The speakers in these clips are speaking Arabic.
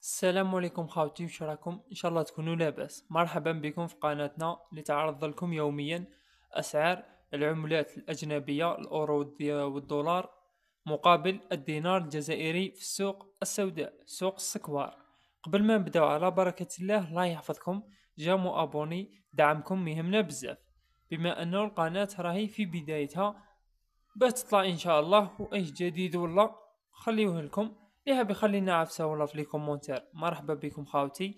السلام عليكم خاوتي، وش راكم؟ ان شاء الله تكونوا لاباس. مرحبا بكم في قناتنا اللي تعرض لكم يوميا اسعار العملات الاجنبيه، الاورو والدولار مقابل الدينار الجزائري في السوق السوداء، سوق السكوار. قبل ما نبداو، على بركه الله يحفظكم، جا ابوني، دعمكم يهمنا بزاف، بما انه القناه راهي في بدايتها باش تطلع ان شاء الله. وايش جديد ولا خليوه لكم، اللي حاب يخلينا عفسه ولا في لي كومونتير مرحبا بكم خاوتي.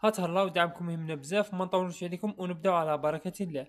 هتهلاو، دعمكم يهمنا بزاف، ما نطولوش عليكم ونبداو على بركه الله.